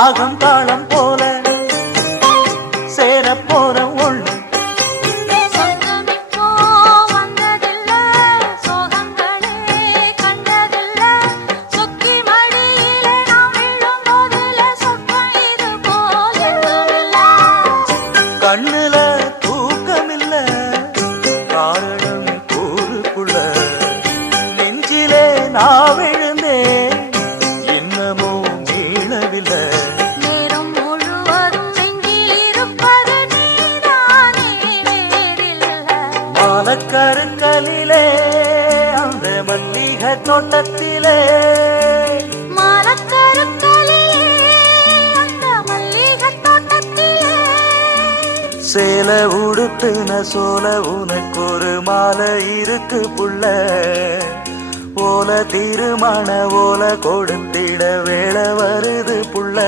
ராகம் தாளம் போல சேர போற ஒண்ணு கண்ணுல தூக்கமில்ல காரணம் கூறுக்குள்ள நெஞ்சிலே நான் விழுந்தேன் இன்னமும் மீளவில்லை நேரம் முழுவதும் நெஞ்சில் இருப்பது நீதானே வேறில்லை மாலக்கருங்கலிலே அந்த மல்லிகை தோட்டத்திலே சேல உடுத்துன சோல உனக்கு ஒரு மாலை இருக்கு புள்ள ஓல திருமண ஓல கொடுத்திட வேளை வருது புள்ள